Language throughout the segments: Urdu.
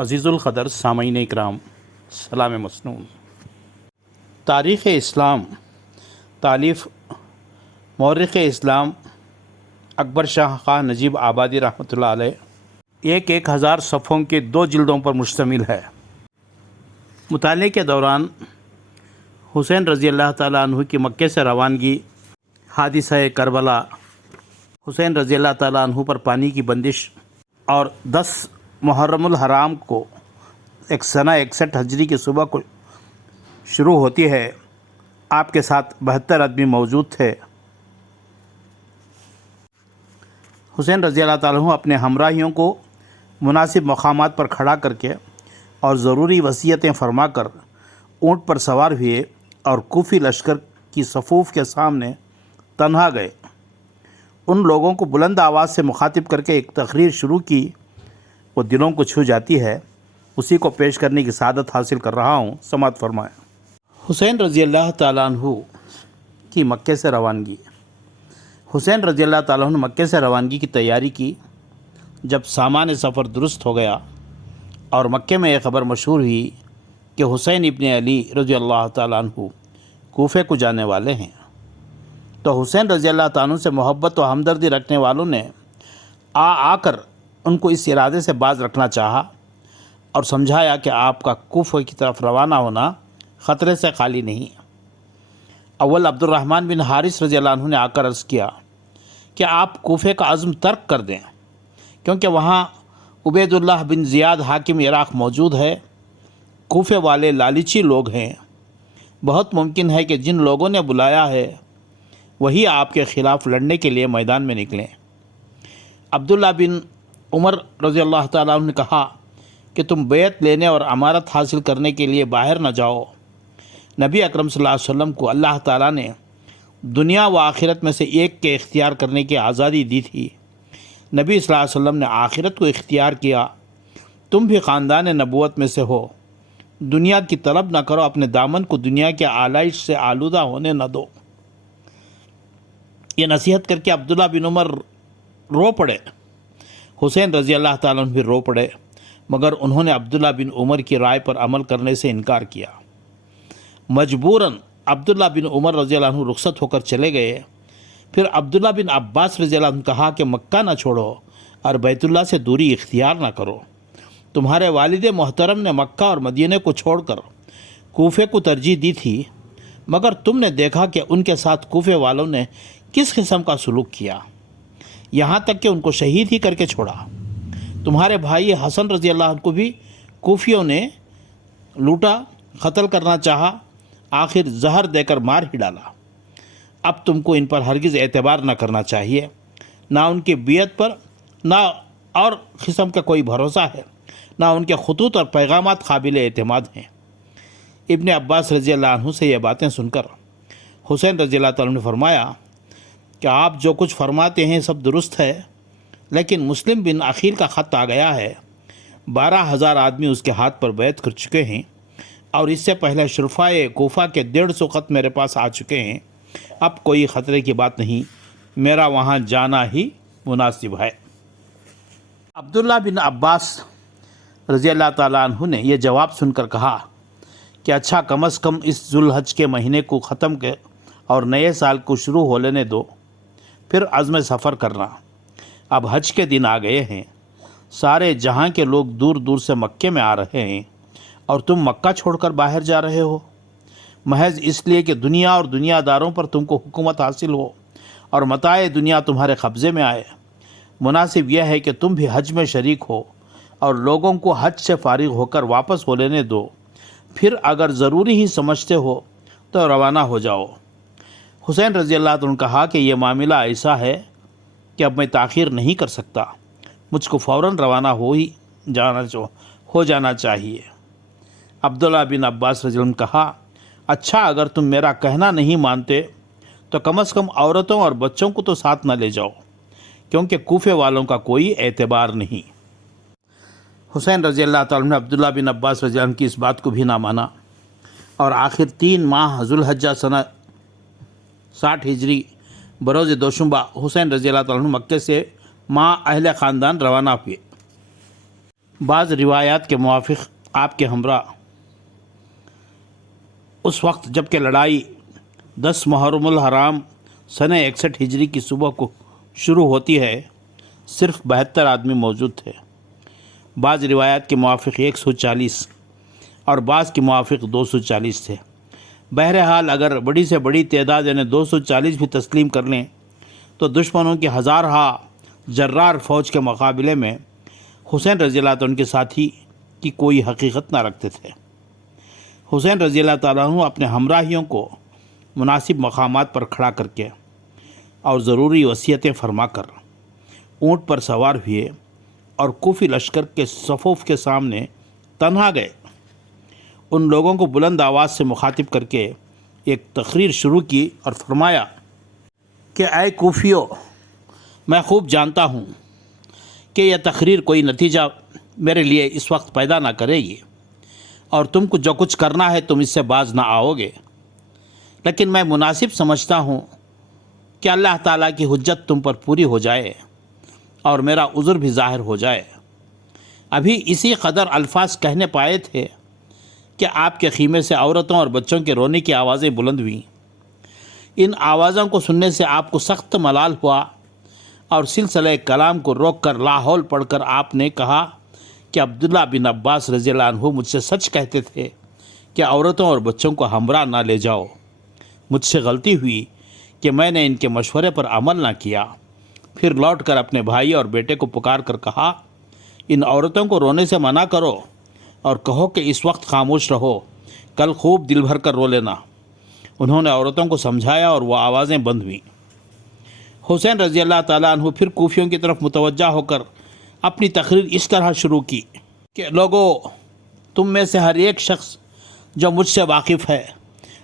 عزیز القدر سامعین اکرام، سلام مسنون۔ تاریخ اسلام، تالیف مورخ اسلام اکبر شاہ خان نجیب آبادی رحمۃ اللہ علیہ، 1000 صفحوں کے 2 جلدوں پر مشتمل ہے۔ مطالعے کے دوران حسین رضی اللہ تعالیٰ عنہ کی مکے سے روانگی، حادثہ کربلا، حسین رضی اللہ تعالیٰ عنہ پر پانی کی بندش اور 10 محرم الحرام کو سنہ 61 ہجری کی صبح کو شروع ہوتی ہے۔ آپ کے ساتھ 72 آدمی موجود تھے۔ حسین رضی اللہ تعالیٰ عنہ اپنے ہمراہیوں کو مناسب مقامات پر کھڑا کر کے اور ضروری وصیتیں فرما کر اونٹ پر سوار ہوئے اور کوفی لشکر کی صفوف کے سامنے تنہا گئے۔ ان لوگوں کو بلند آواز سے مخاطب کر کے ایک تقریر شروع کی، وہ دلوں کو چھو جاتی ہے، اسی کو پیش کرنے کی سعادت حاصل کر رہا ہوں، سماعت فرمائیں۔ حسین رضی اللہ تعالیٰ عنہ کی مکے سے روانگی۔ حسین رضی اللہ تعالیٰ عنہ مکے سے روانگی کی تیاری کی۔ جب سامان سفر درست ہو گیا اور مکے میں یہ خبر مشہور ہوئی کہ حسین ابن علی رضی اللہ تعالیٰ عنہ کوفے کو جانے والے ہیں، تو حسین رضی اللہ تعالیٰ عنہ سے محبت و ہمدردی رکھنے والوں نے آ کر ان کو اس ارادے سے باز رکھنا چاہا اور سمجھایا کہ آپ کا کوفے کی طرف روانہ ہونا خطرے سے خالی نہیں۔ اول عبد الرحمن بن حارث رضی اللہ عنہ نے آ کر عرض کیا کہ آپ کوفے کا عزم ترک کر دیں، کیونکہ وہاں عبید اللہ بن زیاد حاکم عراق موجود ہے۔ کوفے والے لالچی لوگ ہیں، بہت ممکن ہے کہ جن لوگوں نے بلایا ہے وہی آپ کے خلاف لڑنے کے لیے میدان میں نکلیں۔ عبداللہ بن عمر رضی اللہ تعالیٰ عنہ نے کہا کہ تم بیعت لینے اور امارت حاصل کرنے کے لیے باہر نہ جاؤ۔ نبی اکرم صلی اللہ علیہ وسلم کو اللہ تعالیٰ نے دنیا و آخرت میں سے ایک کے اختیار کرنے کی آزادی دی تھی۔ نبی صلی اللہ علیہ وسلم نے آخرت کو اختیار کیا۔ تم بھی خاندان نبوت میں سے ہو، دنیا کی طلب نہ کرو، اپنے دامن کو دنیا کے آلائش سے آلودہ ہونے نہ دو۔ یہ نصیحت کر کے عبداللہ بن عمر رو پڑے۔ حسین رضی اللہ تعالیٰ عنہ بھی رو پڑے، مگر انہوں نے عبداللہ بن عمر کی رائے پر عمل کرنے سے انکار کیا۔ مجبوراً عبداللہ بن عمر رضی اللہ عنہ رخصت ہو کر چلے گئے۔ پھر عبداللہ بن عباس رضی اللہ عنہ کہا کہ مکہ نہ چھوڑو اور بیت اللہ سے دوری اختیار نہ کرو۔ تمہارے والد محترم نے مکہ اور مدینہ کو چھوڑ کر کوفے کو ترجیح دی تھی، مگر تم نے دیکھا کہ ان کے ساتھ کوفے والوں نے کس قسم کا سلوک کیا، یہاں تک کہ ان کو شہید ہی کر کے چھوڑا۔ تمہارے بھائی حسن رضی اللہ عنہ کو بھی کوفیوں نے لوٹا، قتل کرنا چاہا، آخر زہر دے کر مار ہی ڈالا۔ اب تم کو ان پر ہرگز اعتبار نہ کرنا چاہیے، نہ ان کی بیعت پر نہ اور قسم کا کوئی بھروسہ ہے، نہ ان کے خطوط اور پیغامات قابل اعتماد ہیں۔ ابن عباس رضی اللہ عنہ سے یہ باتیں سن کر حسین رضی اللہ تعالیٰ عنہ نے فرمایا کہ آپ جو کچھ فرماتے ہیں سب درست ہے، لیکن مسلم بن عقیل کا خط آ گیا ہے، 12,000 آدمی اس کے ہاتھ پر بیعت کر چکے ہیں، اور اس سے پہلے شرفائے کوفہ کے 150 خط میرے پاس آ چکے ہیں۔ اب کوئی خطرے کی بات نہیں، میرا وہاں جانا ہی مناسب ہے۔ عبداللہ بن عباس رضی اللہ تعالیٰ عنہ نے یہ جواب سن کر کہا کہ اچھا، کم از کم اس ذوالحج کے مہینے کو ختم کر اور نئے سال کو شروع ہو لینے دو، پھر عزم سفر کرنا۔ اب حج کے دن آ گئے ہیں، سارے جہاں کے لوگ دور دور سے مکے میں آ رہے ہیں، اور تم مکہ چھوڑ کر باہر جا رہے ہو، محض اس لیے کہ دنیا اور دنیا داروں پر تم کو حکومت حاصل ہو اور متاع دنیا تمہارے قبضے میں آئے۔ مناسب یہ ہے کہ تم بھی حج میں شریک ہو اور لوگوں کو حج سے فارغ ہو کر واپس ہو لینے دو، پھر اگر ضروری ہی سمجھتے ہو تو روانہ ہو جاؤ۔ حسین رضی اللہ عنہ نے کہا کہ یہ معاملہ ایسا ہے کہ اب میں تاخیر نہیں کر سکتا، مجھ کو فوراً روانہ ہو جانا چاہیے۔ عبداللہ بن عباس رضی اللہ عنہ نے کہا اچھا، اگر تم میرا کہنا نہیں مانتے تو کم از کم عورتوں اور بچوں کو تو ساتھ نہ لے جاؤ، کیونکہ کوفے والوں کا کوئی اعتبار نہیں۔ حسین رضی اللہ تعالیٰ نے عبداللہ بن عباس رضی اللہ عنہ کی اس بات کو بھی نہ مانا، اور آخر 3 ماہ ذوالحجہ سنہ 60 ہجری بروز دوشنبہ حسین رضی اللہ تعالیٰ عنہ مکے سے ماں اہل خاندان روانہ ہوئے۔ بعض روایات کے موافق آپ کے ہمراہ اس وقت جب کہ لڑائی 10 محرم الحرام سنہ 61 ہجری کی صبح کو شروع ہوتی ہے، صرف 72 آدمی موجود تھے۔ بعض روایات کے موافق 140 اور بعض کے موافق 240 تھے۔ بہرحال اگر بڑی سے بڑی تعداد یعنی 240 بھی تسلیم کر لیں تو دشمنوں کی ہزارہا جرار فوج کے مقابلے میں حسین رضی اللہ عنہ کے ساتھی کی کوئی حقیقت نہ رکھتے تھے۔ حسین رضی اللہ تعالیٰ عنہ اپنے ہمراہیوں کو مناسب مقامات پر کھڑا کر کے اور ضروری وصیتیں فرما کر اونٹ پر سوار ہوئے اور کوفی لشکر کے صفوف کے سامنے تنہا گئے۔ ان لوگوں کو بلند آواز سے مخاطب کر کے ایک تقریر شروع کی اور فرمایا کہ اے کوفیو، میں خوب جانتا ہوں کہ یہ تقریر کوئی نتیجہ میرے لیے اس وقت پیدا نہ کرے گی اور تم کو جو کچھ کرنا ہے تم اس سے باز نہ آؤ گے، لیکن میں مناسب سمجھتا ہوں کہ اللہ تعالیٰ کی حجت تم پر پوری ہو جائے اور میرا عذر بھی ظاہر ہو جائے۔ ابھی اسی قدر الفاظ کہنے پائے تھے کہ آپ کے خیمے سے عورتوں اور بچوں کے رونے کی آوازیں بلند ہوئیں۔ ان آوازوں کو سننے سے آپ کو سخت ملال ہوا اور سلسلہ کلام کو روک کر لا حول پڑھ کر آپ نے کہا کہ عبداللہ بن عباس رضی اللہ عنہ مجھ سے سچ کہتے تھے کہ عورتوں اور بچوں کو ہمراہ نہ لے جاؤ۔ مجھ سے غلطی ہوئی کہ میں نے ان کے مشورے پر عمل نہ کیا۔ پھر لوٹ کر اپنے بھائی اور بیٹے کو پکار کر کہا، ان عورتوں کو رونے سے منع کرو اور کہو کہ اس وقت خاموش رہو، کل خوب دل بھر کر رو لینا۔ انہوں نے عورتوں کو سمجھایا اور وہ آوازیں بند ہوئیں۔ حسین رضی اللہ تعالیٰ عنہ پھر کوفیوں کی طرف متوجہ ہو کر اپنی تقریر اس طرح شروع کی کہ لوگو، تم میں سے ہر ایک شخص جو مجھ سے واقف ہے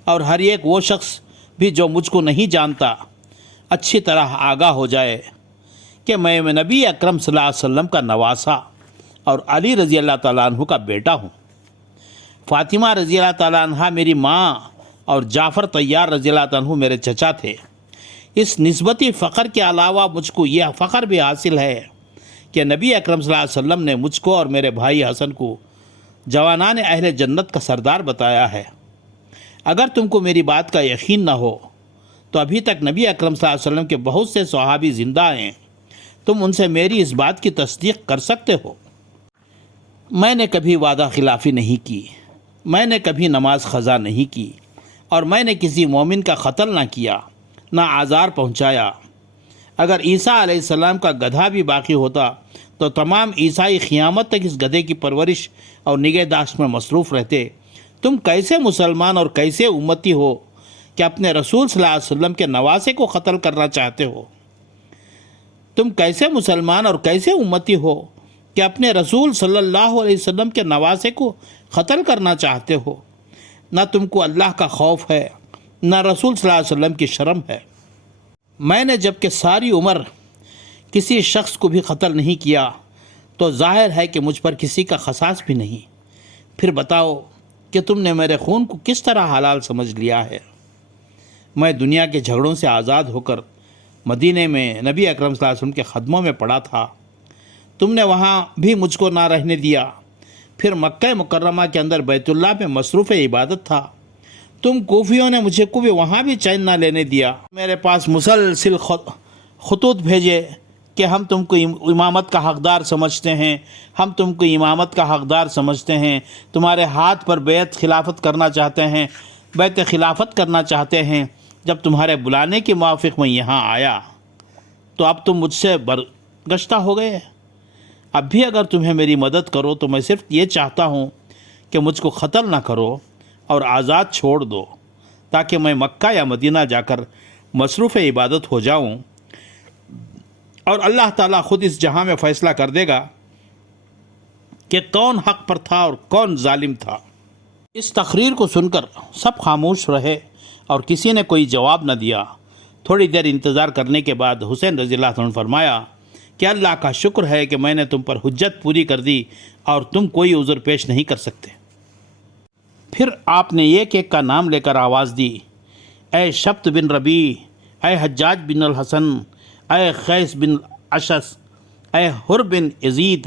اور ہر ایک وہ شخص بھی جو مجھ کو نہیں جانتا اچھی طرح آگاہ ہو جائے کہ میں نبی اکرم صلی اللہ علیہ وسلم کا نواسا اور علی رضی اللہ تعالیٰ عنہ کا بیٹا ہوں۔ فاطمہ رضی اللہ تعالیٰ عنہ میری ماں اور جعفر طیار رضی اللہ عنہ میرے چچا تھے۔ اس نسبتی فخر کے علاوہ مجھ کو یہ فخر بھی حاصل ہے کہ نبی اکرم صلی اللہ علیہ وسلم نے مجھ کو اور میرے بھائی حسن کو جوانان اہل جنت کا سردار بتایا ہے۔ اگر تم کو میری بات کا یقین نہ ہو تو ابھی تک نبی اکرم صلی اللہ علیہ وسلم کے بہت سے صحابی زندہ ہیں، تم ان سے میری اس بات کی تصدیق کر سکتے ہو۔ میں نے کبھی وعدہ خلافی نہیں کی، میں نے کبھی نماز قضا نہیں کی اور میں نے کسی مومن کا قتل نہ کیا، نہ آزار پہنچایا۔ اگر عیسیٰ علیہ السلام کا گدھا بھی باقی ہوتا تو تمام عیسائی قیامت تک اس گدھے کی پرورش اور نگہداشت میں مصروف رہتے۔ تم کیسے مسلمان اور کیسے امتی ہو کہ اپنے رسول صلی اللہ علیہ وسلم کے نواسے کو قتل کرنا چاہتے ہو؟ تم کیسے مسلمان اور کیسے امتی ہو کہ اپنے رسول صلی اللہ علیہ وسلم کے نواسے کو قتل کرنا چاہتے ہو؟ نہ تم کو اللہ کا خوف ہے، نہ رسول صلی اللہ علیہ وسلم کی شرم ہے۔ میں نے جب کہ ساری عمر کسی شخص کو بھی قتل نہیں کیا تو ظاہر ہے کہ مجھ پر کسی کا قصاص بھی نہیں۔ پھر بتاؤ کہ تم نے میرے خون کو کس طرح حلال سمجھ لیا ہے؟ میں دنیا کے جھگڑوں سے آزاد ہو کر مدینے میں نبی اکرم صلی اللہ علیہ وسلم کے خدموں میں پڑا تھا، تم نے وہاں بھی مجھ کو نہ رہنے دیا۔ پھر مکہ مکرمہ کے اندر بیت اللہ میں مصروف عبادت تھا، تم کوفیوں نے مجھے کو بھی وہاں بھی چین نہ لینے دیا۔ میرے پاس مسلسل خطوط بھیجے کہ ہم تم کو امامت کا حقدار سمجھتے ہیں، ہم تم کو امامت کا حقدار سمجھتے ہیں، تمہارے ہاتھ پر بیعت خلافت کرنا چاہتے ہیں، بیعت خلافت کرنا چاہتے ہیں۔ جب تمہارے بلانے کے موافق میں یہاں آیا تو اب تم مجھ سے برگشتہ ہو گئے۔ اب بھی اگر تمہیں میری مدد کرو تو میں صرف یہ چاہتا ہوں کہ مجھ کو قتل نہ کرو اور آزاد چھوڑ دو تاکہ میں مکہ یا مدینہ جا کر مصروف عبادت ہو جاؤں، اور اللہ تعالیٰ خود اس جہاں میں فیصلہ کر دے گا کہ کون حق پر تھا اور کون ظالم تھا۔ اس تقریر کو سن کر سب خاموش رہے اور کسی نے کوئی جواب نہ دیا۔ تھوڑی دیر انتظار کرنے کے بعد حسین رضی اللہ عنہ نے فرمایا کہ اللہ کا شکر ہے کہ میں نے تم پر حجت پوری کر دی اور تم کوئی عذر پیش نہیں کر سکتے۔ پھر آپ نے ایک ایک کا نام لے کر آواز دی، اے شبت بن ربیع، اے حجاج بن الحسن، اے قیس بن اشس، اے حر بن یزید،